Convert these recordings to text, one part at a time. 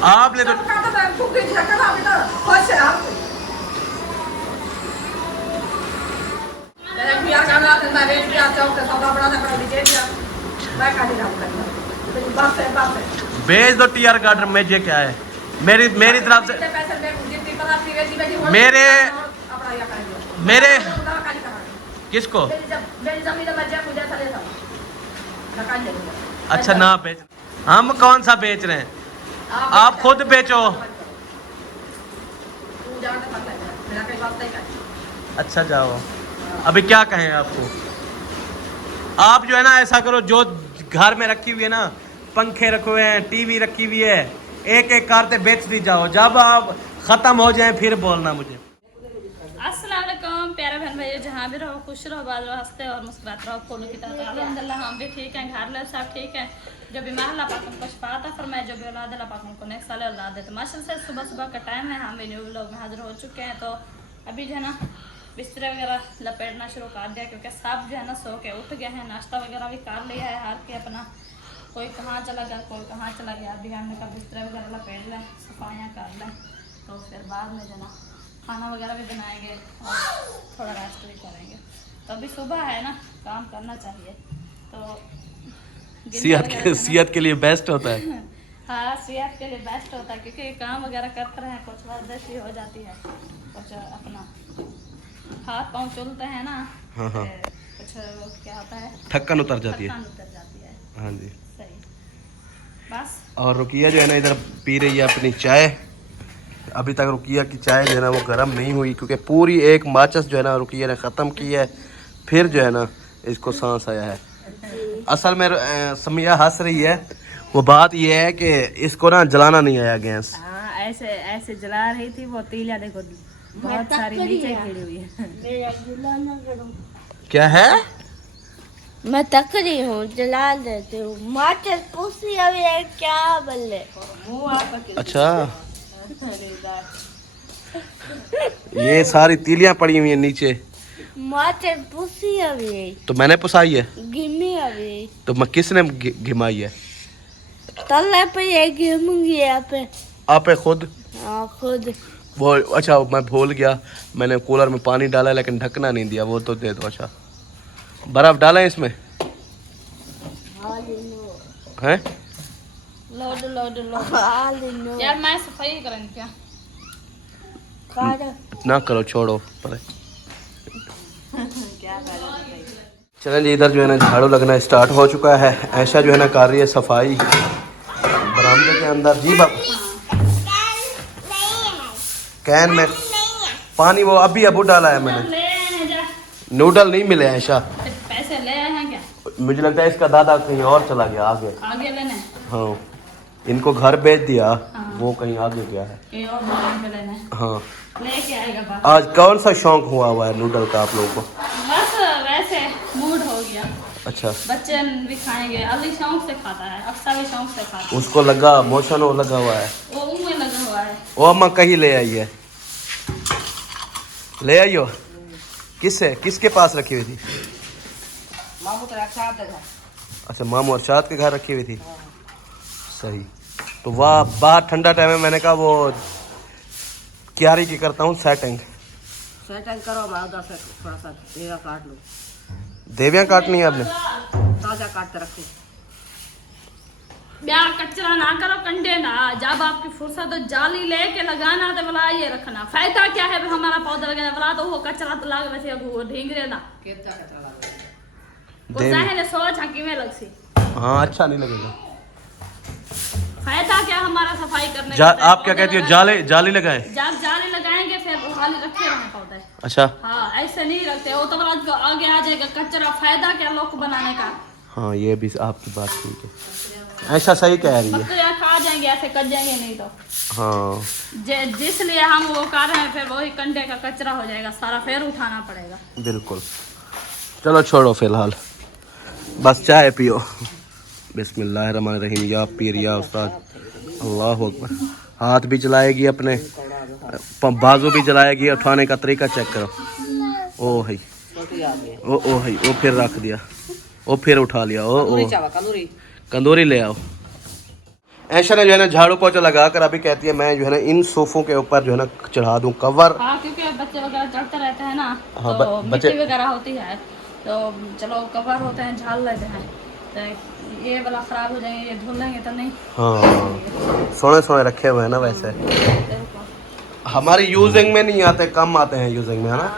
आपने तो भेज दो टीआर कार्ड में, ये क्या है? मेरी मेरी तरफ से मेरे मेरे किसको? अच्छा ना बेच, हम कौन सा बेच रहे हैं? आप खुद बेचो। अच्छा जाओ, अभी क्या कहें आपको? आप जो है ना ऐसा करो, जो घर में रखी हुई है ना, पंखे रखे हुए हैं, टीवी रखी हुई है, एक एक करते बेच दी जाओ। जब आप खत्म हो जाए फिर बोलना मुझे। अस्सलाम वालेकुम प्यारे बहन भाइयों, जहाँ भी रहो खुश रहो, बात रहो, हंसते और मुस्कुराते रहो। फोनों की तरह अल्हम्दुलिल्लाह हम भी ठीक हैं, घर में सब ठीक है। जो बीमार अल्लाह पाक उनको शफाअत फरमाए, जो भी औलाद अल्लाह पाक उनको नेक्स्ट साल औलाद दे। तो माशाअल्लाह से सुबह सुबह का टाइम है, हम भी न्यू व्लॉग में हाजिर हो चुके हैं। तो अभी जो है ना बिस्तर वगैरह लपेटना शुरू कर दिया, क्योंकि सब जो है ना सो के उठ गए हैं, नाश्ता वगैरह भी कर लिया है हर के अपना। कोई कहाँ चला गया, कोई कहाँ चला गया। अभी हमने कहा बिस्तर वगैरह लपेट लें, सफाइयाँ कर लें, तो फिर बाद में जो है ना खाना वगैरह भी बनाएंगे और थोड़ा रेस्ट भी करेंगे। तो अभी सुबह है ना, काम करना चाहिए। तो सेहत के लिए बेस्ट होता है। हाँ, सेहत के लिए बेस्ट होता है, क्योंकि काम वगैरह करते हैं, कुछ वर्जिश भी हो जाती है, कुछ अपना हाथ पाँव चलते हैं ना। हाँ हाँ। कुछ क्या होता है, थकान उतर जाती है। थकान उतर जाती है। हाँ जी, सही। बस और रुकिया जो है ना इधर पी रही है अपनी चाय। अभी तक रुकिया की चाय जो है ना वो गर्म नहीं हुई, क्योंकि पूरी एक माचस जो है ना रुकिया ने ख़त्म की है। फिर जो है ना इसको सांस आया है। असल में समिया हंस रही है, वो बात ये है कि इसको ना जलाना नहीं आया गैस। हाँ, ऐसे ऐसे जला रही थी वो तीलियां, देखो बहुत सारी नीचे गिरी हुई है। क्या है? मैं तक रही हूँ, जला देती हूँ। माचिस पूछी अभी है क्या बल्ले। अच्छा, ये सारी तीलियां पड़ी हुई हैं नीचे। माचिस पूछी अभी है, तो मैंने पुसाई है। गिमी अभी तो मैं किसने घिमाई है? तल्ले पे ये गिमूंगी यहाँ पे। आप खुद? हाँ खुद। वो अच्छा, मैं भूल गया, मैंने कूलर में पानी डाला लेकिन ढकना नहीं दिया, वो तो दे दो। अच्छा, बर्फ डाला है इसमें? हैं? Load load load. यार मैं सफाई करेंगे क्या? ना करो, छोड़ो पर। क्या चलें जी, इधर जो है ना झाड़ू लगना स्टार्ट हो चुका है। ऐशा जो है ना कर रही है सफाई बरामदे के अंदर। जी बाबू, कैन में पानी वो अभी अबू डाला है मैंने। नूडल नहीं मिले ऐशा, पैसे ले आए हैं क्या? मुझे लगता है इसका दादा कहीं और चला गया आगे। आगे लेने? हाँ, इनको घर भेज दिया। हाँ। वो कहीं आगे गया है। कहीं और दुकान पे लेने? हाँ। लेके आएगा बाहर। आज कौन सा शौक हुआ है नूडल का आप लोगों को? बस वैसे मूड हो गया। अच्छा, बच्चे भी खाएंगे, अली शौक से खाता है, अक्सर भी शौक से खाता है। उसको लगा मोशन हो लगा हुआ है, वो मुंह में लगा हुआ है। वो अम्मा कहीं ले आई है। ले आई हो? किससे, किसके पास रखी हुई थी? मामू तो रक्षा था। अच्छा, मामू अरशाद के घर रखी हुई थी। सही। तो वाह, बाहर ठंडा टाइम है, मैंने कहा वो क्यारी की करता हूँ सेटिंग। सेटिंग करो, मैं उधर से थोड़ा सा देवा काट लो। देवियाँ काटनी है आपने? ताजा काटते रखो। ब्याह कचरा ना करो, कंडे ना। जब आपकी फुर्सत हो जाली लेके लगाना तो बोला ये रखना। फायदा क्या है हमारा पौधा लगाने बोला, तो वो कचरा तो लाग वैसे वो ढींगरे ना कितना कचरा लगा वो चाहे ने सोच हकी में लग सी। हाँ, अच्छा नहीं लगेगा। फायदा क्या हमारा सफाई करने का? आप क्या कहती हो, जाली लगाए? जब जाली लगाएंगे फिर वो खाली रखे रहने पौधे। अच्छा। हाँ, ऐसे नहीं रखते, वो तो बोला आगे आ जाएगा कचरा। फायदा क्या लोग बनाने का? हाँ, ये भी आपकी बात ठीक है। ऐसा सही कह रही है। बकरियां खा जाएंगे, ऐसे कट जाएंगे नहीं तो। हाँ, जिसलिए हम वो कर रहे हैं, फिर वही कंडे का कचरा हो जाएगा सारा, फिर उठाना पड़ेगा। बिल्कुल। चलो छोड़ो फिलहाल, बस चाय पियो। बिस्मिल्लाहिर्रहमानिर्रहीम। या पीर या उस्ताद, अल्लाह अकबर। हाथ भी चलाएगी अपने, बाजू भी चलाएगी। उठाने का तरीका चेक करो। ओ है, ओ है, ओ फिर रख दिया, ओ फिर उठा लिया। ओ कंदूरी कंदूरी ले आओ। ऐशा ने जो है ना झाड़ू पोछा लगा कर अभी कहती है मैं जो है ना इन सोफों के ऊपर जो है ना चढ़ा दूं कवर। हाँ क्योंकि बच्चे वगैरह चढ़ते रहते हैं ना, हाँ, तो बच्चे मिट्टी वगैरह होती है, तो चलो कवर होते हैं झाड़ लेते हैं, तो ये वाला खराब हो जाएंगे, ये धुल लेंगे तो नहीं। हाँ सोने सोने रखे हुए हैं ना वैसे। देखो। हमारी यूजिंग में नहीं आते, कम आते हैं यूजिंग में, है ना,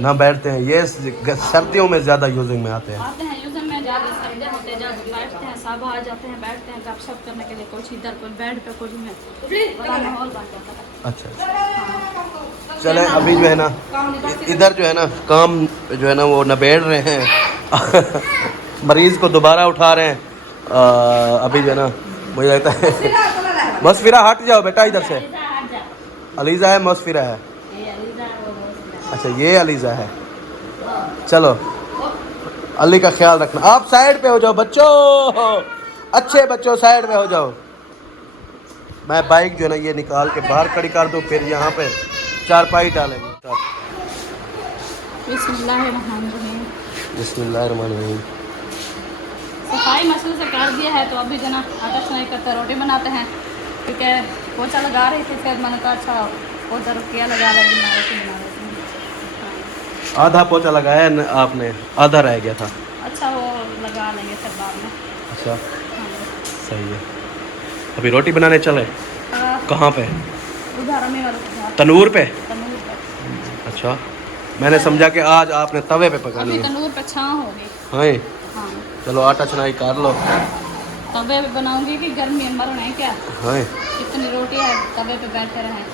ना बैठते हैं। ये सर्दियों में ज़्यादा यूजिंग में आते हैं। आते हैं यूजन में ज़्यादा सर्दियाँ होते हैं, जब बैठते हैं सब आ जाते हैं, बैठते हैं गपशप करने के लिए, कुछ इधर कुछ बेड पे कुछ में बड़ा माहौल बन जाता है। अच्छा चलें अभी जो है ना इधर जो है ना काम जो है ना वो नबेड़ रहे हैं मरीज़ को दोबारा उठा रहे हैं। अभी जो है ना मुझे लगता है मसफिरा हट जाओ बेटा इधर से। अलीज़ा है, मसफिरा है। अच्छा ये अलीज़ा है। चलो अली का ख्याल रखना। आप साइड पे हो जाओ बच्चों, अच्छे बच्चों साइड में हो जाओ। मैं बाइक जो है ना ये निकाल के बाहर खड़ी कर दूँ, फिर यहाँ पे चारपाई डालेंगे। बिस्मिल्लाहिर्रहमानिर्रहीम। बिस्मिल्लाहिर्रहमानिर्रहीम। सफाई मशीन से कर दिया है, तो अभी जो ना आटा सुनाई करते रोटी बनाते हैं, क्योंकि पोछा लगा रही थी, फिर मैंने कहा अच्छा पोछा रुकिया लगा लेगी, मैं रोटी बना लेती हूँ। आधा पोछा लगाया न आपने, आधा रह गया था। अच्छा वो लगा लेंगे फिर बाद में। अच्छा हाँ। सही है। अभी रोटी बनाने चले? कहाँ पे? उधर में और तनूर पे? तनूर पे। अच्छा मैंने समझा कि आज आपने तवे पे पकानी अभी है। तनूर पे छाँव होगी। हाँ हाँ चलो आटा चनाई कर लो। तवे पे बनाऊंगी कि गर्मी में मरना है क्या? हाँ कितनी रोटी है, तवे पे बैठे रहें,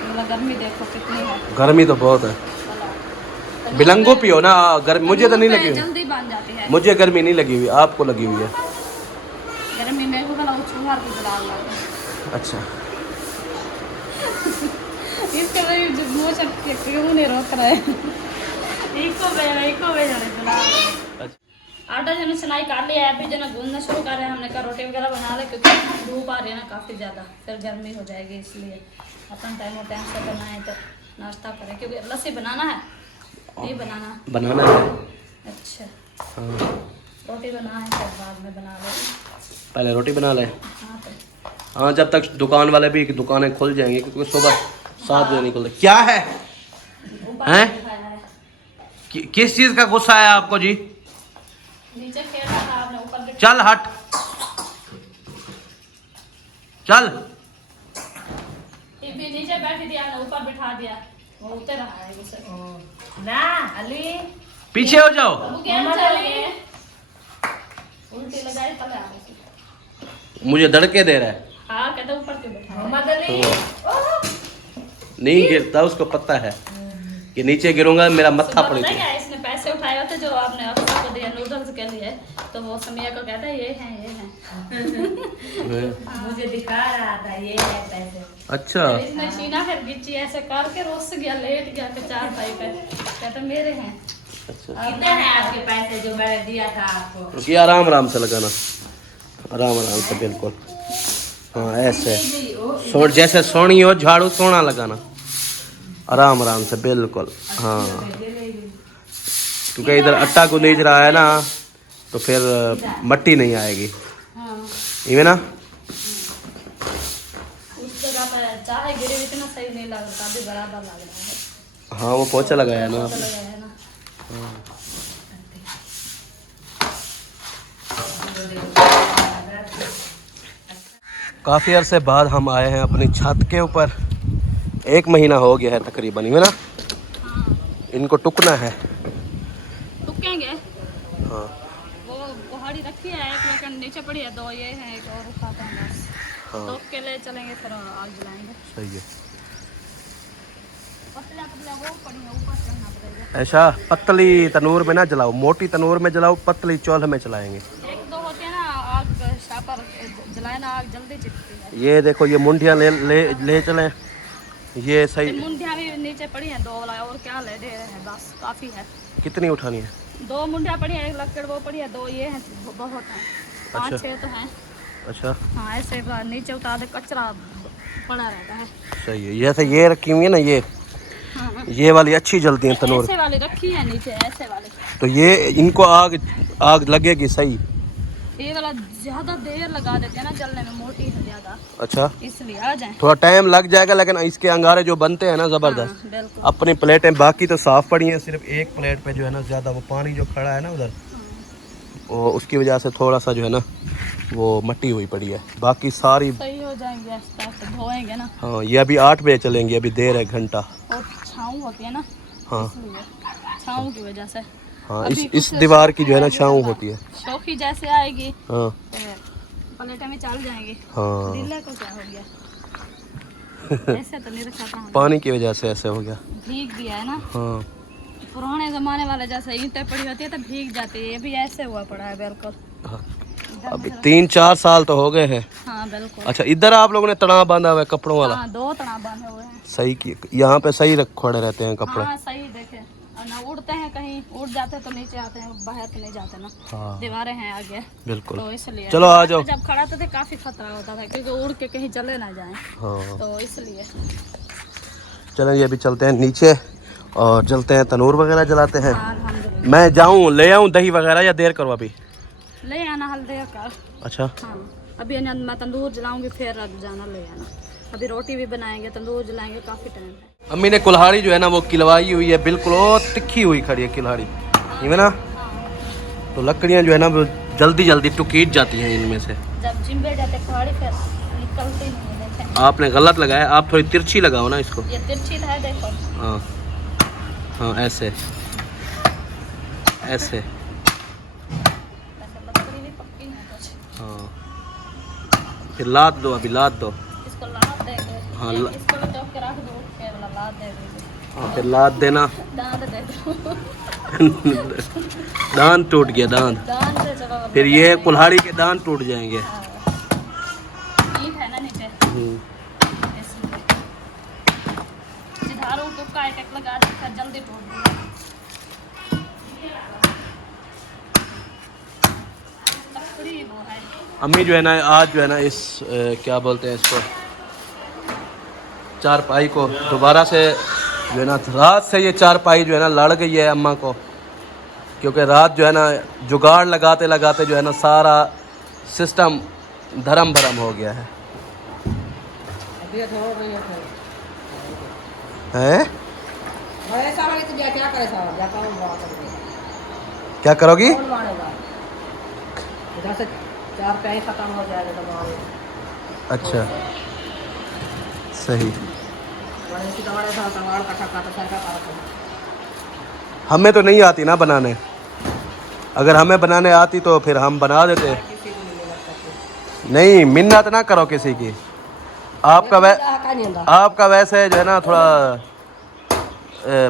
मतलब गर्मी देखो कितनी है। गर्मी तो बहुत है। तनूर बिलंगो पे- पियो ना, गर्मी मुझे तो नहीं तनूर पे लगी हुई। जल्दी बन जाती है। मुझे गर्मी नहीं लगी हुई, आपको लगी हुई है। गर्मी में को गला उछाल के जला लगा। अच्छा इसके वजह जो मुंह से क्यों नहीं रोक रहे इको भेजना जला। आटा जो सिलाई कर लिया है, अभी जो ना गूंदना शुरू कर रहे हैं। हमने कहा रोटी वगैरह बना ले, क्योंकि धूप आ रही है ना काफ़ी ज़्यादा, फिर गर्मी हो जाएगी, इसलिए अपन टाइम से बनाए तो नाश्ता करें, क्योंकि लस्सी बनाना है, नहीं बनाना है। अच्छा हाँ रोटी बनाए फिर बाद में बना ले। पहले रोटी बना ले। हाँ तो हाँ जब तक दुकान वाले भी दुकानें खुल जाएंगी, क्योंकि सुबह 7 बजे निकलते। क्या है ऊपर हैं? दिखाया है, किस चीज़ का गुस्सा है आपको जी? नीचे खेल रहा था आपने, ऊपर दिखा- चल हट चल। टीवी नीचे बैठी थी, आपने ऊपर बिठा दिया, वो उतर रहा है गुस्से ना। अली पीछे हो जाओ। अब गेम चल गए, उल्टी लगाई तले आ गई। मुझे धड़के दे रहा है। हाँ कहते ऊपर क्यों बैठा? नहीं गिरता, उसको पता है कि नीचे गिरूंगा मेरा मत्था पता पड़ेगा। क्या है, इसने पैसे उठाए होते जो आपने अफसर को दिया नूडल्स के लिए, तो वो समिया को कहता है ये हैं मुझे दिखा रहा था ये है पैसे। अच्छा फिर इसने छीना, फिर गिच्ची ऐसे करके रोस गया, लेट गया के चार भाई पे, कहता मेरे हैं। अच्छा कितने हैं आपके पैसे जो मैंने दिया था आपको? ये आराम आराम से लगाना, आराम आराम से बिल्कुल। हाँ ऐसे जैसे सोनी हो झाड़ू सोना लगाना, आराम आराम से बिल्कुल। हाँ क्योंकि इधर आटा गुंदीज रहा है ना, तो फिर मट्टी नहीं आएगी। हाँ इवे ना उस जगह पर चाहे गिरे भी इतना सही नहीं लग रहा, अभी बराबर लग रहा है। हाँ वो पोछा लगाया ना चला गया है ना। काफ़ी अरसे बाद हम आए हैं अपनी छत के ऊपर। 1 महीना हो गया है तकरीबन, इवे ना। हाँ इनको टुकना है। टुकेंगे, हाँ वो बुहारी रखी है, एक लेकिन नीचे पड़ी है, 2 ये हैं, एक और उठाते हैं बस। हाँ टोक के ले चलेंगे, फिर आग जलाएंगे। सही है। पतला पतला वो पड़ी है, ऊपर चढ़ना पड़ेगा। ऐसा पतली तनूर में ना जलाओ, मोटी तनूर में जलाओ, पतली चूल्हे में चलाएंगे। 1-2 होती है ना आग, शापर जलाए ना आग जल्दी चिपकती है। ये देखो ये मुंडियाँ ले चलें, ये सही। मुंडिया भी नीचे पड़ी हैं 2 वाला, और क्या ले दे रहे हैं, बस काफ़ी है। कितनी उठानी है? 2 मुंडिया पड़ी है, 1 लकड़ वो पड़ी है, 2 ये हैं, बहुत हैं, 5-6 तो हैं। अच्छा हाँ ऐसे नीचे उतार दे, कचरा पड़ा रहता है। सही है। जैसे ये रखी हुई है ना, हाँ ये वाली अच्छी जलती है तनूर, ऐसे वाली रखी है नीचे, ऐसे वाली। तो ये इनको आग लगेगी सही। ये वाला ज़्यादा देर लगा देते हैं ना जलने में, मोटी है अच्छा, इसलिए आ जाए। थोड़ा टाइम लग जाएगा, लेकिन इसके अंगारे जो बनते हैं ना जबरदस्त। बिल्कुल। अपनी प्लेटें बाकी तो साफ पड़ी हैं, सिर्फ एक प्लेट पे जो है ना ज्यादा वो पानी जो खड़ा है ना उधर, वो उसकी वजह से थोड़ा सा जो है ना वो मट्टी हुई पड़ी है, बाकी सारी सही हो जाएंगे, आस्ते आस्ते धोएंगे ना। हाँ, ये अभी 8 बजे चलेंगे, अभी देर है घंटा। और छाँव होती है ना, हाँ इसलिए छाँव की वजह से। हाँ, अभी इस कुछ दीवार की जो है ना आएगी छाँव ना, होती है। शौकी जैसे आएगी हाँ तो प्लेटें में चल जाएंगे। हाँ, दिल्ले को क्या हो गया? ऐसे तो नहीं रखा था, पानी की वजह से ऐसे हो गया। भीग गया है ना। हाँ पुराने जमाने वाले जैसे ईंटें पड़ी होती है तो भीग जाती है, ये भी ऐसे हुआ पड़ा है बिल्कुल। अभी 3-4 साल तो हो गए हैं। हाँ बिल्कुल। अच्छा, इधर आप लोगों ने तनाव बांधा हुआ है कपड़ों वाला? हाँ 2 तनाव बांधे हुए हैं। सही की, यहाँ पे सही रख खड़े रहते हैं कपड़े। हाँ सही देखे, और ना उड़ते हैं, कहीं उड़ जाते हैं तो नीचे आते हैं, बाहर तो नहीं जाते ना। हाँ दीवारें हैं आगे, बिल्कुल। तो इसलिए चलो आ जाओ। जब खड़ा थे काफी खतरा होता था, क्योंकि उड़ के कहीं चले ना जाए, हाँ तो इसलिए। चलेंगे, अभी चलते हैं नीचे और चलते हैं तनूर वगैरह जलाते हैं। हाँ अल्हम्दुलिल्लाह। मैं जाऊँ ले आऊँ दही वगैरह या देर करो अभी? ले आना हल्दी का। अच्छा, हाँ अभी मैं तंदूर जलाऊंगी, फिर जाना ले आना। अभी रोटी भी बनाएंगे, तंदूर जलाएंगे, काफी टाइम है। अम्मी ने कुल्हाड़ी जो है ना वो किलवाई हुई है, बिल्कुल वो तिखी हुई खड़ी है कुल्हाड़ी, ये ना, तो लकड़ियाँ जो है ना वो जल्दी जल्दी टुकीट जाती हैं इनमें से। जब जिम्बे जाते खिलाड़ी फिर निकलते नहीं है, देखें। आपने गलत लगाया, आप थोड़ी तिरछी लगाओ ना इसको। ये तिरछी है, देखो। हाँ हाँ, ऐसे ऐसे। वैसे लकड़ी भी पक्की है कुछ। हाँ, फिर लाद दो, अभी लाद दो। इसको लाद देंगे। हाँ, इसको भी चौक के रख दो, फिर वाला लाद दे देंगे। हाँ, फिर लाद देना। दांत दे दो। दांत टूट गया, दांत। दांत से चलो। फिर ये कुल्हाड़ी के दांत टूट जाएंगे। ईंट है ना नीचे, हम्म, इसलिए झाड़ू टुक्का एक लगा दे, फिर जल्दी टूट जाएगा। लकड़ी वो है। अम्मी जो है ना आज जो है ना इस क्या बोलते हैं इसको, चारपाई को दोबारा से जो है ना, रात से ये चारपाई जो है ना लड़ गई है अम्मा को, क्योंकि रात जो है ना जुगाड़ लगाते लगाते जो है ना सारा सिस्टम धर्म भरम हो गया है। हैं? ऐसा वाली तो क्या करे साहब, जाता हूँ बात करके। क्या करोगी? कौन मारेगा? इधर से 4 पैसे खत्म हो जाएगा तो मारे। अच्छा, सही। बड़े से दवाड़े था तवाड़ का ठक्का तो सरका पाता। हमें तो नहीं आती ना बनाने, अगर हमें बनाने आती तो फिर हम बना देते। किसी को नहीं लगता। नहीं, मिन्नत ना करो किसी की। आपका वैसे जो है ना थोड़ा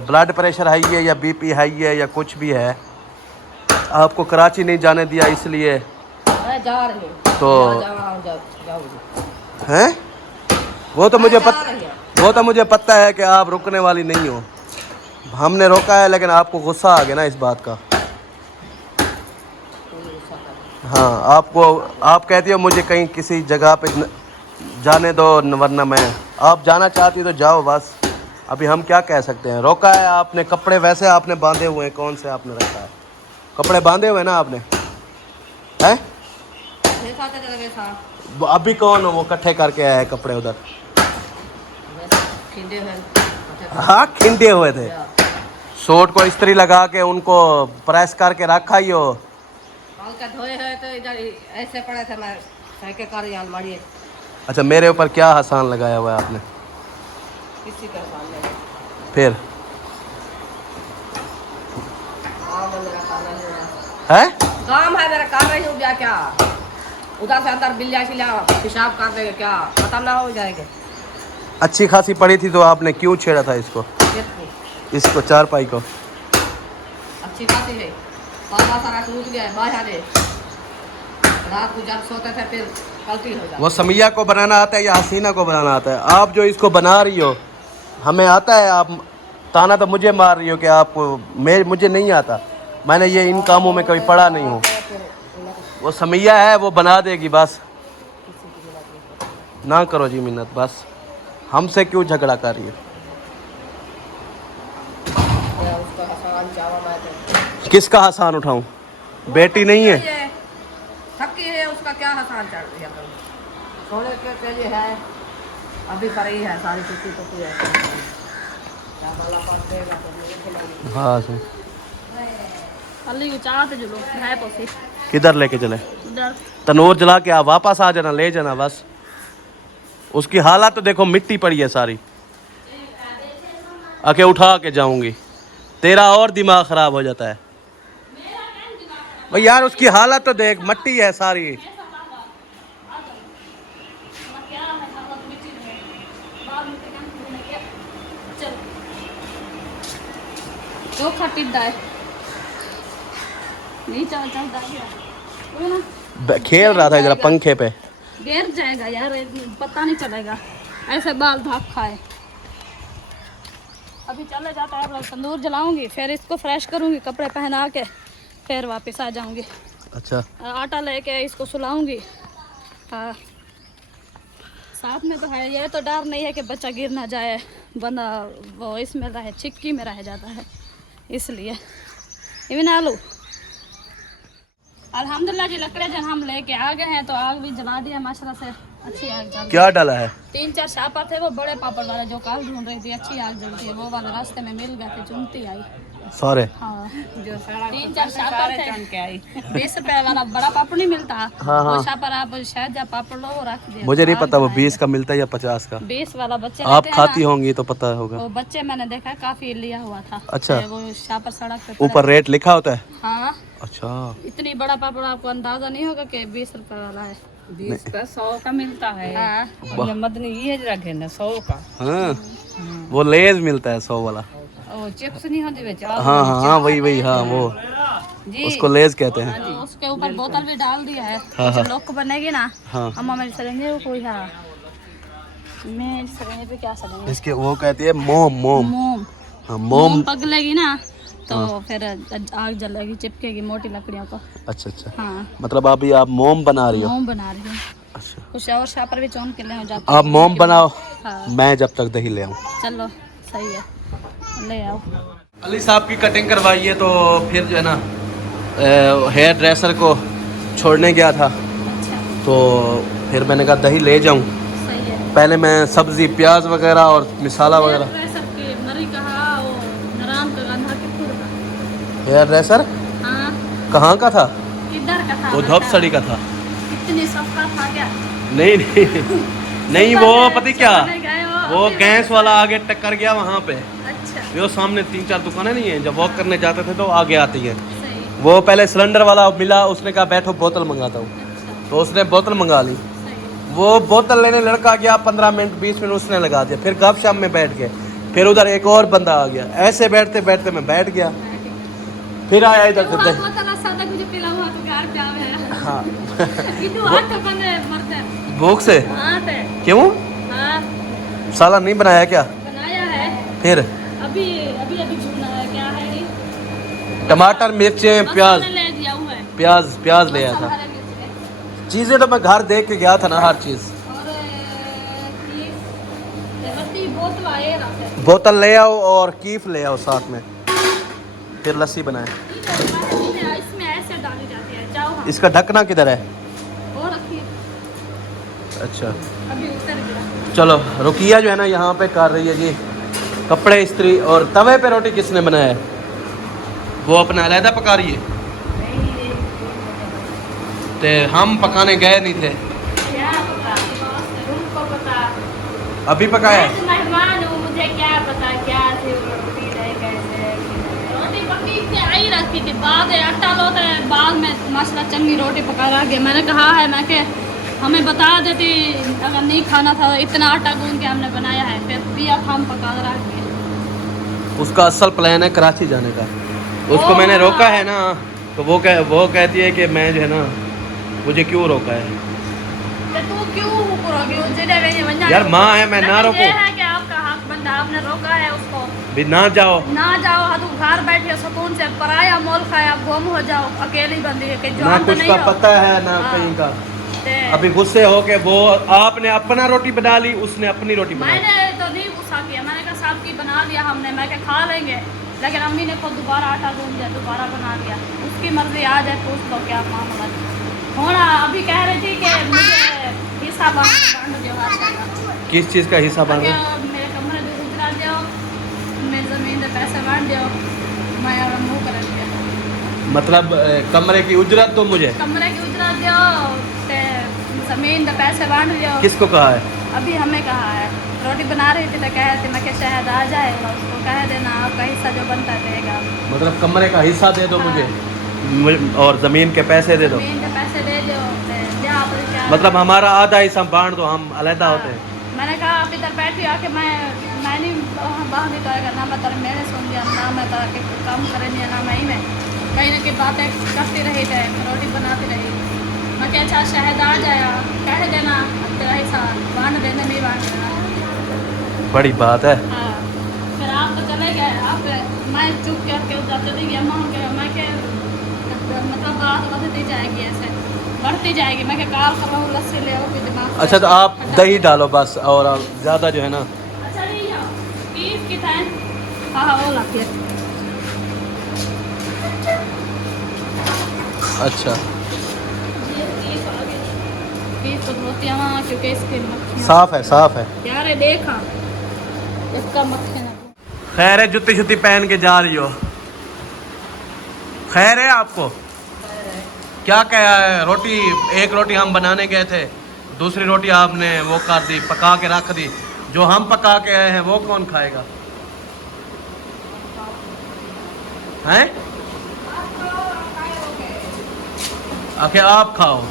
ब्लड प्रेशर हाई है या बीपी हाई है या कुछ भी है, आपको कराची नहीं जाने दिया इसलिए मैं जा रही हूँ तो जाऊँगी। हैं? वो तो मुझे पता है कि आप रुकने वाली नहीं हो। हमने रोका है, लेकिन आपको गुस्सा आ गया ना इस बात का। हाँ, आप कहती हो मुझे कहीं किसी जगह पे जाने दो, वरना मैं, आप जाना चाहती तो जाओ बस। अभी हम क्या कह सकते हैं, रोका है आपने। कपड़े वैसे आपने बांधे हुए हैं, कौन से आपने रखा है? कपड़े बांधे हुए हैं ना आपने, हैं? अभी कौन वो इकट्ठे करके आया है कपड़े उधर? हाँ, खिंडे हुए थे। शॉर्ट को इस्त्री लगा के उनको प्रेस करके रखा ही हो। धोए है तो इधर ऐसे पड़े थे, मैं फेंके कर अलमारी। अच्छा, मेरे ऊपर क्या हसान लगाया हुआ है आपने? किसी का सामने फिर मेरा काम नहीं हो रहा है, काम है मेरा, काम नहीं हो गया क्या? उधर से अंदर बिल्लिया शिल्या पेशाब कर देंगे क्या? खत्म ना हो जाएंगे। अच्छी खासी पड़ी थी तो आपने क्यों छेड़ा था इसको चारपाई को? अच्छी खासी है, बाबा सारा टूट गया है बाहर है। रात को जब सोते थे फिर गलती हो जाती। वो समिया को बनाना आता है या हसीना को बनाना आता है? आप जो इसको बना रही हो, हमें आता है, आप ताना तो मुझे मार रही हो कि आपको, मुझे नहीं आता। मैंने ये इन कामों में कभी पढ़ा नहीं हूँ। वो समिया है, वो बना देगी बस। ना करो जी मिन्नत, बस हमसे क्यों झगड़ा कर रही हो? उसका हसान चावा मैं तो किसका हसान उठाऊं? बेटी नहीं है? थकी है, उसका क्या हसान चढ़ रही है? सोने के लिए है अभी कर ही है सारी छुट्टी तो कोई है क्या बाला पास देगा तो मुझे खिलाएगी। हाँ सर अली को चाहते जो लोग है पोसी किधर लेके चले? उधर तनूर जला के आप वापस आ जाना, ले जाना बस। उसकी हालत तो देखो, मिट्टी पड़ी है सारी। आके उठा के जाऊंगी, तेरा और दिमाग खराब हो जाता है भाई यार। उसकी हालत तो देख, मिट्टी है सारी। चोखा टिड्डा है नहीं चल खेल रहा था इधर पंखे पे। गिर जाएगा यार, पता नहीं चलेगा ऐसे बाल धाप खाए। अभी चले जाता है, अब तंदूर जलाऊंगी, फिर इसको फ्रेश करूंगी, कपड़े पहना के फिर वापस आ जाऊंगी। अच्छा, आटा लेके इसको सुलाऊंगी। हाँ, साथ में तो है, ये तो डर नहीं है कि बच्चा गिर ना जाए, बंदा वो इसमें रहे, चिक्की में रह जाता है, इसलिए इवन आलू। अल्हम्दुलिल्लाह जी लकड़े जब हम लेके आ गए हैं तो आग भी जला दिया माशाल्लाह से, अच्छी आग जल रही। क्या डाला है? 3-4 शापर थे, वो बड़े पापड़ वाले जो काल ढूंढ रही थी, अच्छी आग जलती है, वो वाले रास्ते में मिल गए थे, चुनती आई। सारे हाँ, जो सारा 3-4 शापर थे। चन के आई 20 रुपए वाला बड़ा पापड़ नहीं मिलता, हाँ, वो हाँ। शापर आप शायद जब पापड़ लो वो रख दिया। मुझे नहीं पता वो 20 का मिलता है या 50 का। 20 वाला बच्चे आप लेते हैं खाती ना, होंगी तो पता होगा। वो बच्चे मैंने देखा काफी लिया हुआ था। अच्छा। तो वो शापर सड़क पे ऊपर रेट लिखा होता है? हाँ, अच्छा, इतनी बड़ा पापड़ आपको अंदाजा नहीं होगा कि 20 रुपए वाला है। 20 का 100 का मिलता है। हाँ, और मदनी ये रखे ना 100 का। हाँ वो लेज मिलता है 100 वाला। वो चिप्स नहीं होती बेच। हाँ हाँ हाँ, वही हाँ, वो जी उसको लेज कहते हैं। तो उसके ऊपर बोतल भी डाल दिया है। हाँ, हाँ। लोग बनेगी ना, हाँ, अम्मा मेरे सरेंगे वो कोई है, मैं सरेंगे पे क्या सरेंगे, इसके वो कहती है मोम। मोम, मोम। हाँ मोम मोम। पगलेगी ना तो फिर आग जलेगी, चिपकेगी मोटी लकड़ियों को। अच्छा अच्छा, हाँ, मतलब अभी आप मोम बना रही हो? मोम बना रही हूँ। अच्छा, कुछ और शापर भी चौन के ले हो जाते आप मोम बनाओ, हाँ, मैं जब तक दही ले आऊँ। चलो सही है, ले आओ। अली साहब की कटिंग करवाई है, तो फिर जो है ना हेयर ड्रेसर को छोड़ने गया था, अच्छा, तो फिर मैंने कहा दही ले जाऊं। सही है। पहले मैं सब्जी, प्याज वगैरह और मसाला वगैरह। सबके मरी कहा वो नराम का गंधा कितने का? हेयर ड्रेसर हाँ, कहाँ का था? किधर का था? वो धपसड़ी का था। इतनी सस्ता था क्या? नहीं नहीं नहीं, वो पता क्या, गए वो गैस वाला आगे टक्कर गया वहाँ पे। अच्छा, जो सामने 3-4 दुकानें नहीं है, जब वॉक करने जाते थे तो आगे आती है। सही, वो पहले सिलेंडर वाला मिला, उसने कहा बैठो बोतल मंगाता हूँ, अच्छा, तो उसने बोतल मंगा ली। सही, वो बोतल लेने लड़का गया, 15 मिनट 20 मिनट उसने लगा दिया, फिर गपशप में बैठ गए। फिर उधर एक और बंदा आ गया, ऐसे बैठते बैठते मैं बैठ गया। फिर आया इधर से दही। हाँ भूख से? क्यों? साला नहीं बनाया क्या? बनाया है फिर अभी अभी अभी भूना है, क्या है ये? टमाटर, मिर्चें, प्याज। मसाले ले दिया हुआ है, प्याज ले आया था। हरे मिर्च के। चीजें तो मैं घर देख के गया था ना, हर चीज। और बत्ती बोतल आए रखे हैं। बोतल ले आओ और कीफ ले आओ साथ में, फिर लस्सी बनाए। इसमें ऐसे डाली जाती है, जाओ हाँ। इसका ढकना किधर है? और रखिए, अच्छा अभी उतर गया। चलो, रुकिया जो है ना यहाँ पे कर रही है जी कपड़े इस्त्री। और तवे पे रोटी किसने बनाया है? वो अपना अलहदा पका रही है, ते हम पकाने गए नहीं थे। क्या पता, उनको पता, अभी पकाया मैं तो मेहमान हूँ, मुझे क्या पता क्या थी वो रोटी है कैसे। रोटी पकी के आई रखी थी, बाद में आटा लोता है, बाद में माशाल्लाह चंगी रोटी पका रहा गया। मैंने कहा है, मैं के हमें बता देती अगर नहीं खाना था, इतना आटा गूंद के हमने बनाया है, फिर भी अब हम पका रहा गए। उसका असल प्लान है कराची जाने का। उसको मैंने रोका है ना, तो वो कहती है कि मैं जो है ना, मुझे क्यों रोका है? तो तू क्यों रोकी? यार माँ है, मैं ना रोकूं? ये है कि आपका हक बंदा, आपने रोका है उसको, भी ना जाओ हाँ तू घर बैठे सुकून से, पराया मोल खाया, गुम हो जाओ, अकेली बंदी है कि ना जान तो कुछ नहीं का हो। पता है ना हाँ। कहीं का। ते अभी गुस्से हो के वो आपने अपना रोटी बना ली, उसने अपनी रोटी बना ली। मैंने तो नहीं गुस्सा किया, मैंने कहा साहब की बना लिया हमने, मैं क्या खा लेंगे, लेकिन अम्मी ने खुद दोबारा आटा गूंद दिया, दोबारा बना लिया। उसकी मर्जी, आ जाए पूछ लो क्या मामला होना। अभी कह रही थी कि मुझे 20 हिस्सा बांट दियो माशाल्लाह। किस चीज़ का हिस्सा बांट रहे? मेरे कमरे जो उजरा दियो, मैं ज़मीन दे पैसे बांट दियो, मैं और मुँह कर दिया। मतलब कमरे की उजरत तो मुझे, कमरे की उजरा दियो ते ज़मीन दे पैसे बांट दियो। किसको कहा है? अभी हमें कहा है, रोटी बना रही थी तो कह रहे थे मैं कि शायद आ जाएगा, उसको कह देना आपका हिस्सा जो बनता देगा। मतलब कमरे का हिस्सा दे दो हाँ। और ज़मीन के पैसे दे दो। ज़मीन के पैसे दे दो, क्या मतलब हमारा आधा हिस्सा बांट दो, हम अलग होते हैं। मैंने कहा आप इधर बैठी आके मैं नहीं बाहर नहीं करेगा ना, मैं तेरे मेरे सुन दिया ना, मैं तेरा के काम करे नहीं ना, मैं ही में कहीं ना कहीं बातें करती रही थे, रोटी बनाती रही। मैं क्या अच्छा शायद आ जाया, कह देना तेरा हिस्सा बांट देना, नहीं बांट देना। बड़ी बात है। हाँ, फिर आप तो चले गए, आप मैं चुप करके उधर चली गई। अम्मा के मैं क्या मतलब बात बढ़ती जाएगी, ऐसे बढ़ती जाएगी। मैं क्या कार कर रहा हूँ, लस्सी ले आओ, फिर दिमाग। अच्छा तो आप दही डालो बस, और ज़्यादा जो है ना। अच्छा नहीं आओ बीफ की था। हाँ हाँ वो लाती है। अच्छा बीफ तो धोती है वहाँ, क्योंकि इसकी मक्खियाँ साफ है, साफ है। यार ये देखा इसका मक्खियाँ ना। खैर है, जुत्ती शुत्ती पहन के जा रही हो? खैर है आपको? क्या क्या है? रोटी, एक रोटी हम बनाने गए थे, दूसरी रोटी आपने वो कर दी, पका के रख दी। जो हम पका के आए हैं वो कौन खाएगा? हैं? आके आप खाओ।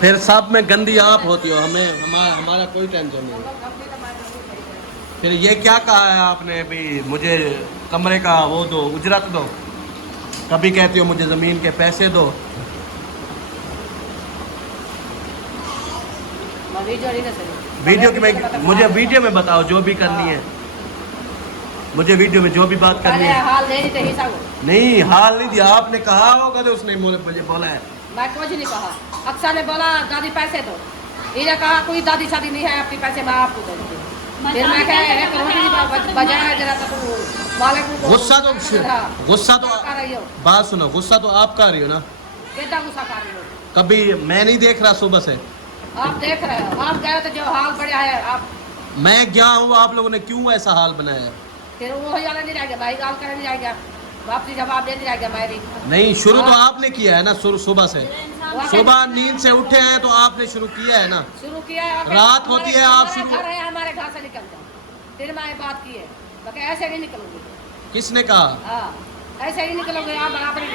फिर सब में गंदी आप होती हो, हमें हमारा कोई टेंशन नहीं। फिर ये क्या कहा है आपने भी, मुझे कमरे का वो दो, उजरत दो, कभी कहती हो मुझे ज़मीन के पैसे दो। वीडियो की मुझे वीडियो में बताओ, जो भी करनी है मुझे वीडियो में जो भी बात करनी है। हाल दे दी हिस्सा को नहीं, हाल नहीं दिया, आपने कहा होगा तो उसने मुझे बोला है। मैं कुछ नहीं कहा। अक्सर ने बोला दादी पैसे दो, इन्हें कहा कोई दादी शादी नहीं है, अपनी पैसे मैं आपको दे दूँगी। फिर मैं कह बजाया जरा तो वाले को गुस्सा तो कर रही हो। बात सुनो, गुस्सा तो आप कर रही हो ना। कितना गुस्सा कर रही हो? कभी मैं नहीं देख रहा सुबह से। आप देख रहे हो, आप गए तो जो हाल बढ़िया है आप। मैं गया हूँ, आप लोगों ने क्यों ऐसा हाल बनाया है? फिर वो ही वाला नहीं रहेगा भाई, गाल करने नहीं जाएगा, वापसी जवाब दे जाएगा मेरी। नहीं, शुरू तो आपने किया है ना, सुबह से। सुबह नींद से उठे हैं तो आपने शुरू किया है ना। शुरू किया है, रात होती है, आप शुरू। घर है हमारे घर से निकल जाओ, फिर मैं बात की है, बाकी ऐसे नहीं निकलोगे। किसने कहा? हाँ, ऐसे ही निकलोगे आप अपनी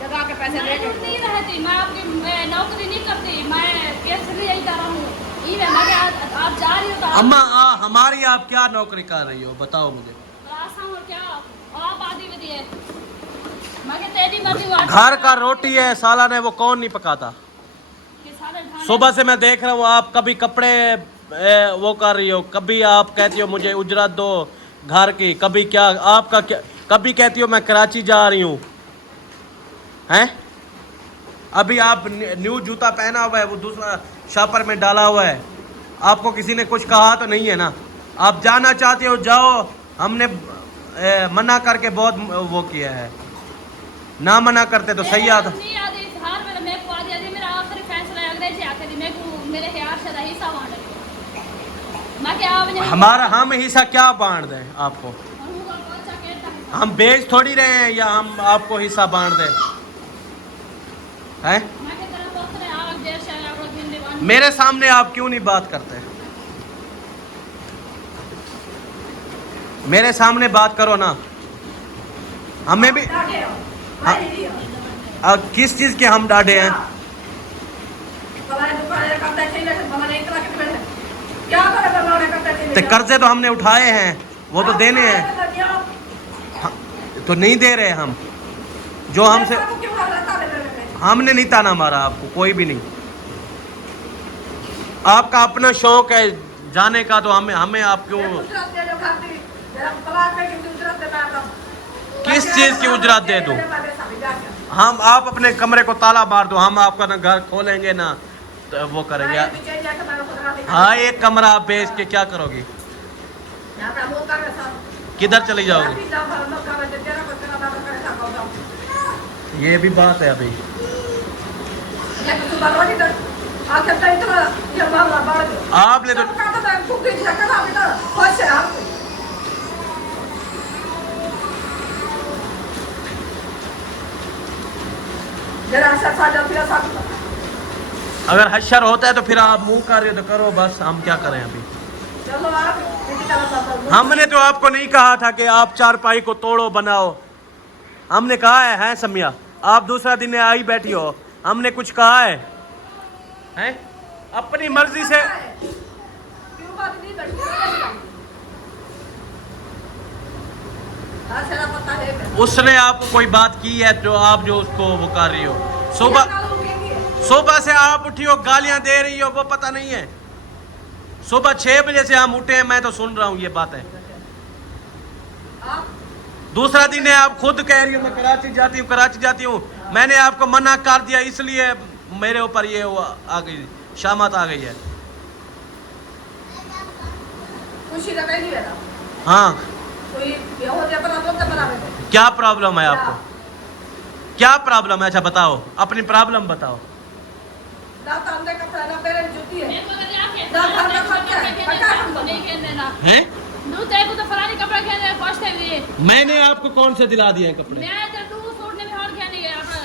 जगह के पैसे मैं लेके। नहीं रहती, मैं आपकी नौकरी नहीं करती, मैं कैसे भी यही कर रहा हूँ। आप जा रही हो तो अम्मा हमारी आप क्या नौकरी कर रही हो, बताओ मुझे। क्या आप आदि में दिए, मैं क्या तेरी मर्जी हुआ। घर का रोटी है साला ने, वो कौन नहीं पकाता? सुबह से मैं देख रहा हूँ, आप कभी कपड़े वो कर रही हो, कभी आप कहती हो मुझे उजरत दो घर की, कभी क्या आपका क्या, कभी कहती हो मैं कराची जा रही हूँ। हैं? अभी आप न्यू जूता पहना हुआ है, वो दूसरा शॉपर में डाला हुआ है। आपको किसी ने कुछ कहा तो नहीं है ना? आप जाना चाहते हो जाओ, हमने मना करके बहुत वो किया है, ना मना करते तो सही आता। हमारा हम हिस्सा क्या बांट दें आपको? हम बेच थोड़ी रहे हैं या हम आपको हिस्सा बांट दें? हैं? मेरे सामने आप क्यों नहीं बात करते? मेरे सामने बात करो ना। हमें भी किस चीज के हम डाढ़े हैं? तो कर्जे तो हमने उठाए हैं, वो तो देने हैं। तो नहीं दे रहे हम, जो हमसे हमने नहीं ताना मारा आपको, कोई भी नहीं। आपका अपना शौक है जाने का, तो हमें आप क्यों? किस चीज की उजरत दे दूं? हम आप अपने कमरे को ताला मार दो, हम आपका ना घर खोलेंगे ना तो वो करेंगे। हाँ, एक कमरा आप बेच के क्या करोगी? किधर चली जाओगी? ये भी बात है। अभी लेकिन सुबह रोटी तो आके तो इतना ये मामला बढ़ गया। आपने तो का तो मैं कुछ दिन तक ना बेटा खुश है आप जरा सा फिर सब अगर हशर होता है तो फिर आप मुंह कर रहे हो तो करो, बस हम क्या करें अभी। चलो आप इसी तरह हमने तो आपको नहीं कहा था कि आप चारपाई को तोड़ो बनाओ, हमने कहा है समिया, आप दूसरा दिन आई बैठी हो, हमने कुछ कहा है हैं? अपनी मर्जी से क्यों बात नहीं करती सारा पता है उसने आपको कोई बात की है तो आप जो उसको वो कर रही हो। सुबह से आप उठी हो गालियां दे रही हो, वो पता नहीं है। सुबह 6 बजे से हम उठे हैं, मैं तो सुन रहा हूँ ये बात है। दूसरा दिन है आप खुद कह रही हो मैं कराची जाती हूँ। मैंने आपको मना कर दिया इसलिए मेरे ऊपर ये आ गई, शामत आ गई है। खुशी तो नहीं है ना हाँ कोई ये हो जाए पर तो बना दे क्या प्रॉब्लम है आपको, क्या प्रॉब्लम है? अच्छा बताओ, अपनी प्रॉब्लम बताओ। दाता हमने कपड़ा ना पहले जूती है मेरे को तो जाके दाता हमने खर्चा है पता है हमको नहीं खेलने ना हैं? दू ते को तो फलानी कपड़ा खेलने पछते भी मैंने आपको कौन से दिला दिए हैं कपड़े? मैं तो तू सूट ने भी और खेलने गया था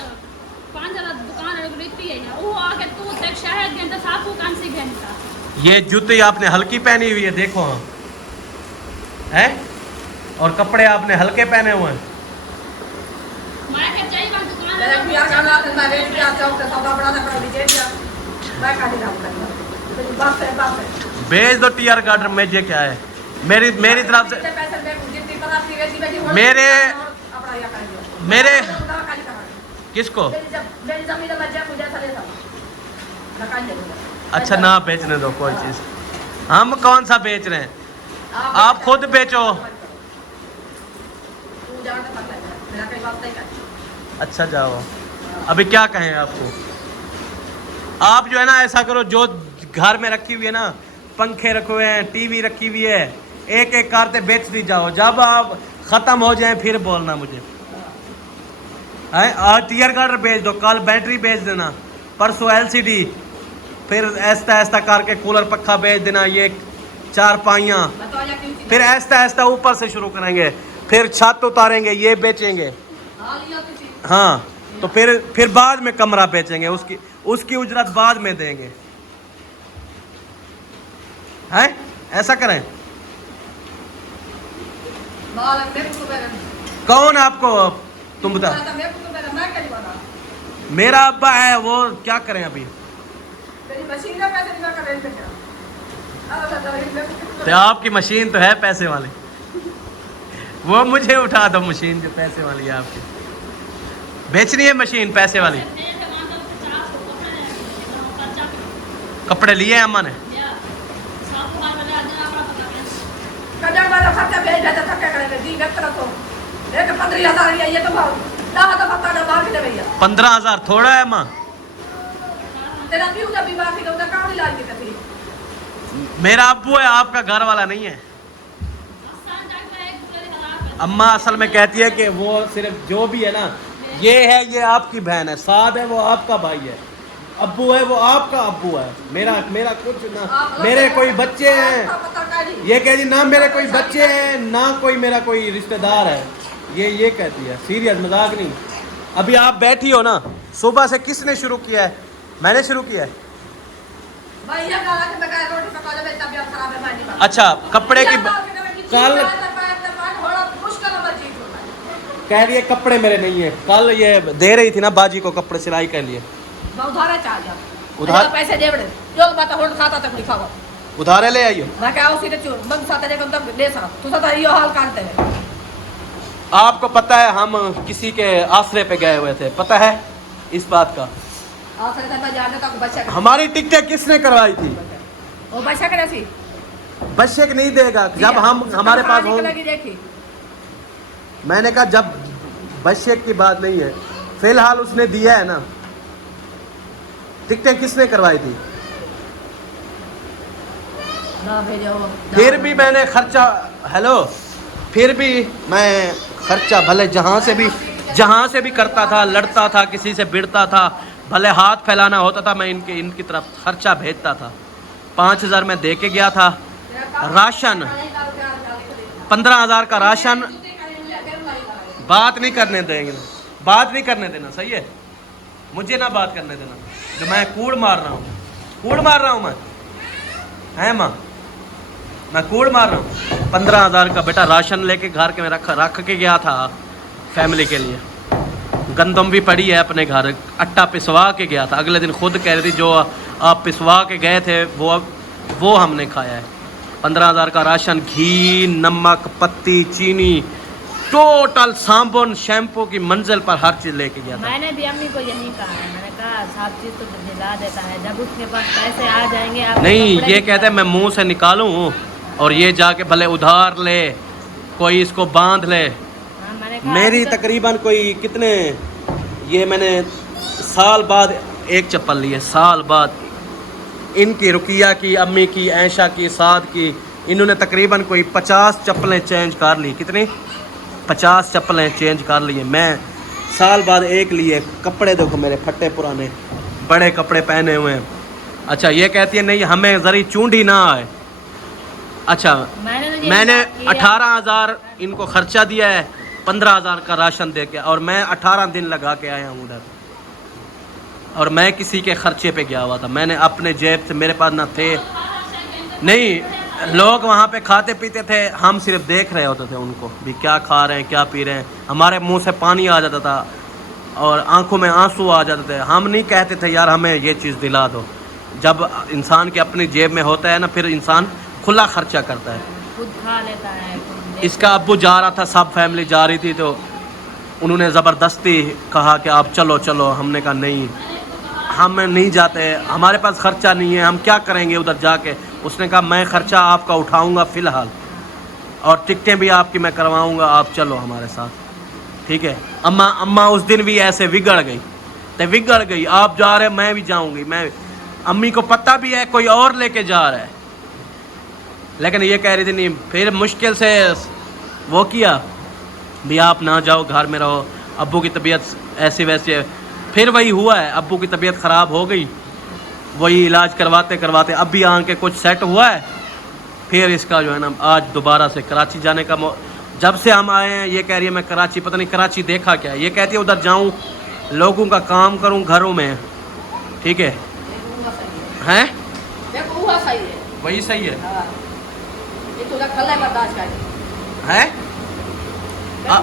5 जना दुकान है रीति है वो आके तू तक शहर के अंदर साफ दुकान से घेनता ये जूते आपने हल्की पहनी हुई है, देखो हाँ हैं, और कपड़े आपने हल्के पहने हुए हैं। मैं के चाहिए बात दुकान मेरे है बियाह करना है मैं रेट पे आता हूं तो सौदा बड़ा था दे दिया मैं खाली काम करता तो बात है भेज दो टीआर कार्ड में, ये क्या है? मेरी तरफ से पैसे मैं जितनी पर आपकी रेट में मेरे अपना या कर दिया मेरे खाली करा किसको? मेरी जमीन में मजा मुझे चले था लगान दे अच्छा ना बेचने दो कोई चीज, हम कौन सा बेच रहे हैं, आप खुद बेचो। तू जान तो पता है मेरा कोई बात नहीं कर अच्छा जाओ, अभी क्या कहें आपको? आप जो है ना ऐसा करो, जो घर में रखी हुई है ना, पंखे रखे हुए हैं, टीवी रखी हुई है, एक एक करते बेचती जाओ। जब आप खत्म हो जाए फिर बोलना मुझे। आज टीयर कार्ड बेच दो, कल बैटरी बेच देना, परसों एलसीडी, फिर ऐसा ऐसा करके कूलर पक्का बेच देना, ये चारपाइयाँ, बताओ या क्यों फिर ऐसा ऐसा ऊपर से शुरू करेंगे, फिर छत उतारेंगे, ये बेचेंगे। हां लिया किसी हाँ तो फिर बाद में कमरा बेचेंगे, उसकी उजरत बाद में देंगे, हैं? ऐसा करें? माल मेरे को मेरे कौन आपको, तुम बता। मेरे को मेरा मैं क्या बता मेरा अब्बा है, वो क्या करें अभी? तेरी मशीन का पैसे नहीं कर रहे थे तो आपकी मशीन तो है पैसे वाली, वो मुझे उठा दो मशीन जो पैसे वाली है आपकी। बेचनी है मशीन पैसे वाली? कपड़े लिए हैं अम्मा ने? कजर वाला खर्चा भेज देता था क्या करेंगे जी व्यक्त रखो एक 15,000 ये तो बहुत ना तो पता ना मार के दे भैया 15,000 थोड़ा है अम्मा? तेरा भी उधर बीमार थी उधर काम नहीं लाएंगे कभी मेरा अब्बू है, आपका घर वाला नहीं है। अम्मा असल में कहती है कि वो सिर्फ जो भी है ना, ये है, ये आपकी बहन है, साद है वो आपका भाई है, अब्बू है वो आपका अब्बू है, मेरा कुछ ना, मेरे कोई बच्चे हैं, ये कह दी ना मेरे कोई बच्चे हैं ना कोई मेरा कोई रिश्तेदार है, ये कहती है, सीरियस मजाक नहीं। अभी आप बैठी हो ना, सुबह से किसने शुरू किया है? मैंने शुरू किया है। भैया गाला के बगैर रोटी पका ले तबीयत खराब है भाई। अच्छा कपड़े की कल कह रही है कपड़े मेरे नहीं है, कल ये दे रही थी ना बाजी को कपड़े सिलाई के लिए, उधारे चाह जा उधार पैसे दे बड़े जो बात होड़ खाता तक नहीं खावा उधारे ले आइयो। मैं क्या उसी ने चोर बंद साथ जगह तक ले सा तू साथ ये हाल करते हैं। आपको पता है हम किसी के आसरे पे गए हुए थे, पता है इस बात का? आखिर तक मैं जाने तक बच्चा हमारी टिकटें किसने करवाई थी? वो बच्चा करे सी बच्चे नहीं देगा जब हम हमारे पास हो। देखी मैंने कहा जब बच्चे की बात नहीं है, फिलहाल उसने दिया है ना, टिकटें किसने करवाई थी? ना भेजो फिर भी मैंने खर्चा, हेलो, फिर भी मैं खर्चा भले जहाँ से भी करता था, लड़ता था, किसी से भिड़ता था, भले हाथ फैलाना होता था मैं इनकी तरफ खर्चा भेजता था। 5,000 में दे के गया था राशन, 15,000 का राशन। बात नहीं करने देंगे, बात नहीं करने देना, सही है? मुझे ना बात करने देना जो मैं कूड़ मार रहा हूँ, कूड़ मार रहा हूँ मैं, है माँ? मैं कूड़ मार रहा हूँ। 15,000 का बेटा राशन लेके घर के में रख के गया था फैमिली के लिए। गंदम भी पड़ी है अपने घर, आटा पिसवा के गया था। अगले दिन खुद कह रही थी जो आप पिसवा के गए थे वो हमने खाया है। 15,000 का राशन, घी, नमक, पत्ती, चीनी, टोटल साबुन, शैम्पू की मंजिल पर हर चीज़ लेके गया था। मैंने भी अम्मी को यही कहा है, मैंने कहा सब चीज़ तो दिला देता है, जब उसके पास पैसे आ जाएंगे आप नहीं, ये कहते हैं मैं मुंह से निकालूं और ये जाके भले उधार ले, कोई इसको बांध ले। हाँ, मैंने कहा मेरी तकरीबन कोई कितने, ये मैंने साल बाद एक चप्पल ली है, साल बाद। इनकी, रुकिया की, अम्मी की, ऐशा की, साद की, इन्होंने तकरीबन कोई 50 चप्पलें चेंज कर ली। कितनी? 50 चप्पलें चेंज कर लिए। मैं साल बाद एक लिए। कपड़े देखो मेरे फटे पुराने, बड़े कपड़े पहने हुए हैं। अच्छा, ये कहती है नहीं हमें जरी चूंडी ना आए। अच्छा, मैंने 18,000 इनको खर्चा दिया है, 15,000 का राशन दे के, और मैं 18 दिन लगा के आया हूँ उधर। और मैं किसी के खर्चे पे गया हुआ था, मैंने अपने जेब से, मेरे पास ना थे। नहीं, लोग वहाँ पे खाते पीते थे, हम सिर्फ देख रहे होते थे उनको भी क्या खा रहे हैं, क्या पी रहे हैं। हमारे मुंह से पानी आ जाता था और आंखों में आंसू आ जाते थे। हम नहीं कहते थे यार हमें ये चीज़ दिला दो। जब इंसान के अपनी जेब में होता है ना, फिर इंसान खुला खर्चा करता है, खुद खा लेता है। इसका अब्बू जा रहा था, सब फैमिली जा रही थी, तो उन्होंने ज़बरदस्ती कहा कि आप चलो चलो। हमने कहा नहीं, हम नहीं जाते, हमारे पास खर्चा नहीं है, हम क्या करेंगे उधर जाके। उसने कहा मैं खर्चा आपका उठाऊंगा फ़िलहाल, और टिकटें भी आपकी मैं करवाऊंगा, आप चलो हमारे साथ, ठीक है। अम्मा उस दिन भी ऐसे बिगड़ गई, तो बिगड़ गई, आप जा रहे मैं भी जाऊंगी। मैं, अम्मी को पता भी है कोई और लेके जा रहा है, लेकिन ये कह रही थी नहीं। फिर मुश्किल से वो किया भी आप ना जाओ, घर में रहो, अब्बू की तबीयत ऐसी वैसी है। फिर वही हुआ है, अब्बू की तबीयत ख़राब हो गई, वही इलाज करवाते करवाते अब भी आके कुछ सेट हुआ है। फिर इसका जो है ना, आज दोबारा से कराची जाने का जब से हम आए हैं ये कह रही है मैं कराची, पता नहीं कराची देखा क्या। ये कहती है उधर जाऊँ, लोगों का काम करूँ घरों में, ठीक है, हैं? देखो सही है, वही सही है, है? हैं?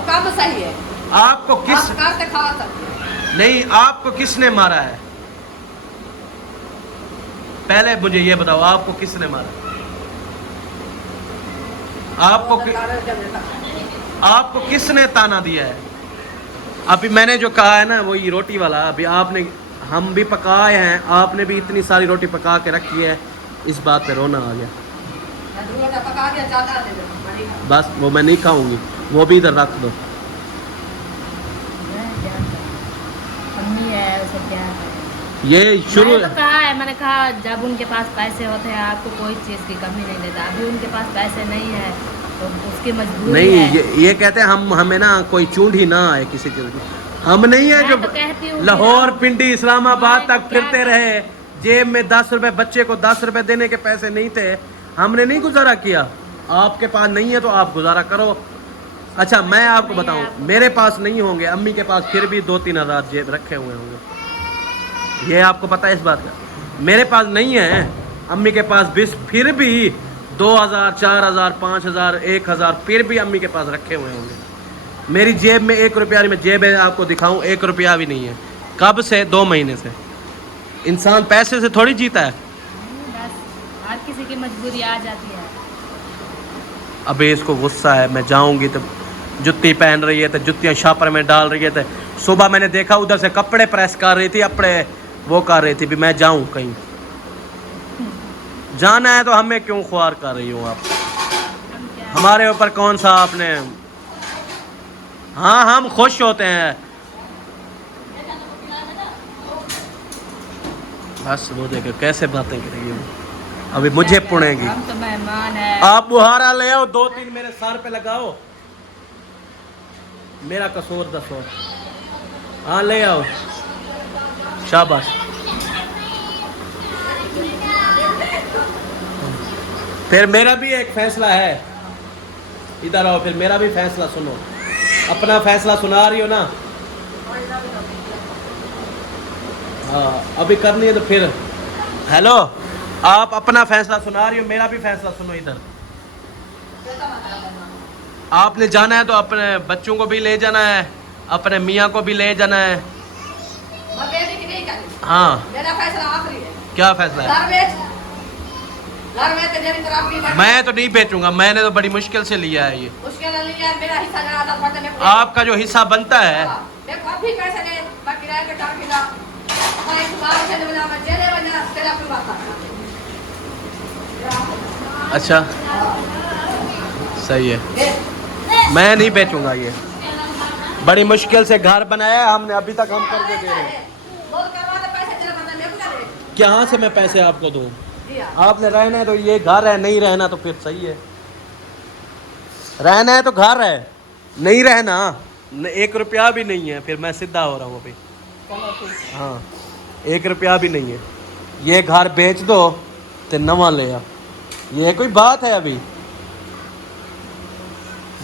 काम सही है। आपको किस नहीं, आपको किसने मारा है? पहले मुझे ये बताओ, आपको किसने मारा? आपको किसने ताना दिया है? अभी मैंने जो कहा है ना, वही रोटी वाला, अभी आपने, हम भी पकाए हैं, आपने भी इतनी सारी रोटी पका के रखी है, इस बात पे रोना आ गया। बस वो मैं नहीं खाऊंगी, वो भी इधर रख दो। अम्मी है, उसे क्या है? ये शुरू मैंने तो कहा है, मैंने कहा जब उनके पास पैसे होते हैं आपको कोई चीज़ की कमी नहीं देता। अभी उनके पास पैसे नहीं है तो उसकी मजबूरी नहीं है। ये कहते हैं हमें ना कोई चूंढी ना आए किसी चीज़ की। हम नहीं है मैं जो तो कहती हूँ लाहौर, पिंडी, इस्लामाबाद मैं तक तो क्या फिरते रहे, जेब में 10 रुपए, बच्चे को 10 रुपए देने के पैसे नहीं थे, हमने नहीं गुजारा किया। आपके पास नहीं है तो आप गुजारा करो। अच्छा, मैं आपको बताऊं, मेरे पास नहीं होंगे, अम्मी के पास फिर भी 2-3 हज़ार जेब रखे हुए होंगे, ये आपको पता है इस बात का। मेरे पास नहीं है, अम्मी के पास 20, फिर भी 2,000, 4,000, 5,000, 1,000 फिर भी अम्मी के पास रखे हुए होंगे। मेरी जेब में 1 रुपया नहीं, मैं जेब है आपको दिखाऊं, 1 रुपया भी नहीं है। कब से? 2 महीने से। इंसान पैसे से थोड़ी जीता है। बस हर किसी की मजबूरी आ जाती है। अबे इसको गुस्सा है, मैं जाऊंगी तो जुत्ती पहन रही है, तो जुत्तियाँ शापर में डाल रही है। तो सुबह मैंने देखा उधर से कपड़े प्रेस कर रही थी, अपने वो कर रही थी भी मैं जाऊं कहीं। जाना है तो हमें क्यों ख्वार कर रही हो आप? हमारे ऊपर कौन सा आपने? हाँ, हम खुश होते हैं। बस वो देखो कैसे बातें करेगी वो, अभी मुझे पुणेगी। हम तो मेहमान है। आप बुहारा ले आओ, 2-3 मेरे सर पे लगाओ, मेरा कसूर दसो। हाँ ले आओ। शाबाश। फिर मेरा भी एक फैसला है, इधर आओ, फिर मेरा भी फैसला सुनो। अपना फैसला सुना रही हो ना? हाँ अभी करनी है तो फिर। हेलो, आप अपना फैसला सुना रही हो, मेरा भी फैसला सुनो इधर। आपने जाना है तो अपने बच्चों को भी ले जाना है, अपने मियाँ को भी ले जाना है। हाँ मेरा फैसला आखिरी है। क्या फैसला है? घर में तो जरी तरफ भी मैं तो नहीं बेचूंगा, मैंने तो बड़ी मुश्किल से लिया है ये। मुश्किल है लिया, मेरा हिस्सा जरा आधा पड़ता है। आपका जो हिस्सा बनता है, देखो अभी पैसे दे, बाकी रह के टार किला मैं एक बार से मिला, मैं जेले बना तेरा कोई बात नहीं। अच्छा सही है, मैं नहीं बेचूंगा ये। बड़ी मुश्किल से घर बनाया है हमने, अभी तक हम करके दे रहे हैं। बोल करवा दे, पैसे तेरा बता ले बुला दे। कहाँ से मैं पैसे आपको दूं? दिया आपने रहना है तो ये घर है, नहीं रहना तो फिर सही है। रहना है तो घर है, नहीं रहना 1 रुपया भी नहीं है, फिर मैं सीधा हो रहा हूँ अभी। चलो ठीक। हाँ 1 रुपया भी नहीं है। ये घर बेच दो तो नवा ले आ, ये कोई बात है? अभी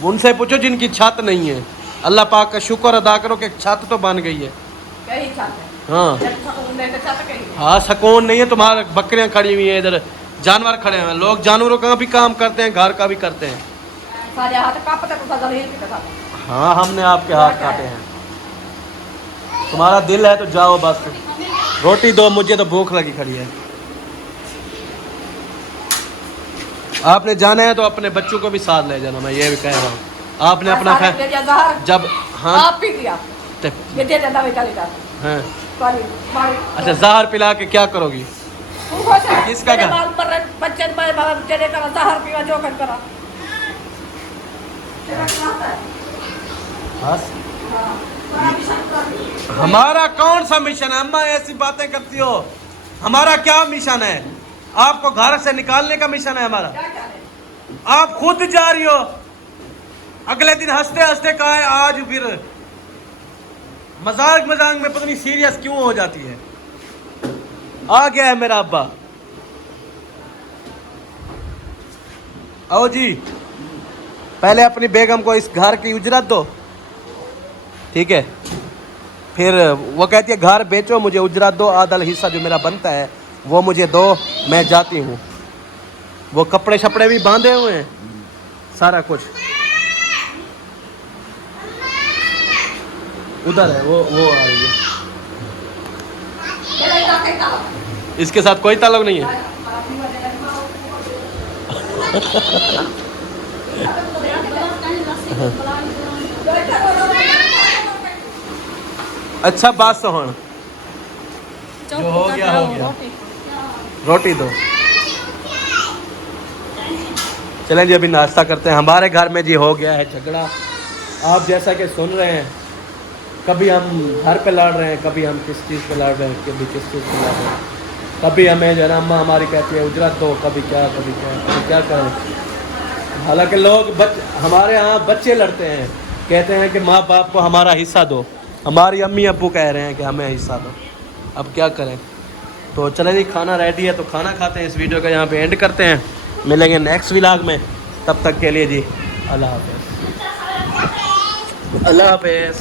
उनसे पूछो जिनकी छत नहीं है। अल्लाह पाक का शुक्र अदा करो कि छत तो बन गई है। कहीं चाहते हैं हाँ नहीं चाहते कहीं। हाँ सुकून नहीं है, तुम्हारे बकरियां खड़ी हुई हैं इधर, जानवर खड़े हैं। लोग जानवरों का भी काम करते हैं, घर का भी करते हैं। सारे हाथ कांपते तो जलील की तरह। हाँ हमने आपके हाथ काटे हैं। तुम्हारा दिल है तो जाओ बस, रोटी दो, मुझे तो भूख लगी खड़ी है। आपने जाना है तो अपने बच्चों को भी साथ ले जाना, मैं ये भी कह रहा हूँ। आपने अपना जब हाँ आप पी लिया ये दे देता बेचारी का। हाँ सॉरी मारी। अच्छा जहर पिला के क्या करोगी? किसका मेरे घर? बाल पर बच्चे में बच्चे करा जहर पीवा जो कर करा। बस हमारा कौन सा मिशन है? अम्मा ऐसी बातें करती हो, हमारा क्या मिशन है? आपको घर से निकालने का मिशन है हमारा। आप खुद जा रही हो, अगले दिन हंसते हंसते कहा है, आज फिर मजाक मजाक में पता नहीं सीरियस क्यों हो जाती है। आ गया है मेरा अब्बा। आओ जी, पहले अपनी बेगम को इस घर की उजरत दो, ठीक है? फिर वो कहती है घर बेचो, मुझे उजरत दो, आधा हिस्सा जो मेरा बनता है वो मुझे दो, मैं जाती हूँ। वो कपड़े शपड़े भी बांधे हुए हैं, सारा कुछ उधर है। वो आ रही है, इसके साथ कोई ताल्लुक नहीं है। अच्छा बात सुन, जो हो गया हो गया, रोटी दो। चलें जी अभी नाश्ता करते हैं। हमारे घर में जी हो गया है झगड़ा, आप जैसा कि सुन रहे हैं। कभी हम घर पे लड़ रहे हैं, कभी हम किस चीज़ पे लड़ रहे हैं, कभी किस चीज़ पे लड़ रहे हैं। कभी हमें जो है ना अम्मा हमारी कहती है उजरत दो, कभी क्या करें। हालांकि लोग हमारे यहाँ बच्चे लड़ते हैं, कहते हैं कि माँ बाप को हमारा हिस्सा दो। हमारी अम्मी अब्बू कह रहे हैं कि हमें हिस्सा दो। अब क्या करें? तो चले जी, खाना रेडी है तो खाना खाते हैं। इस वीडियो का यहाँ पे एंड करते हैं, मिलेंगे नेक्स्ट व्लॉग में। तब तक के लिए जी अल्लाह हाफ़िज़। अल्लाह हाफ़िज़।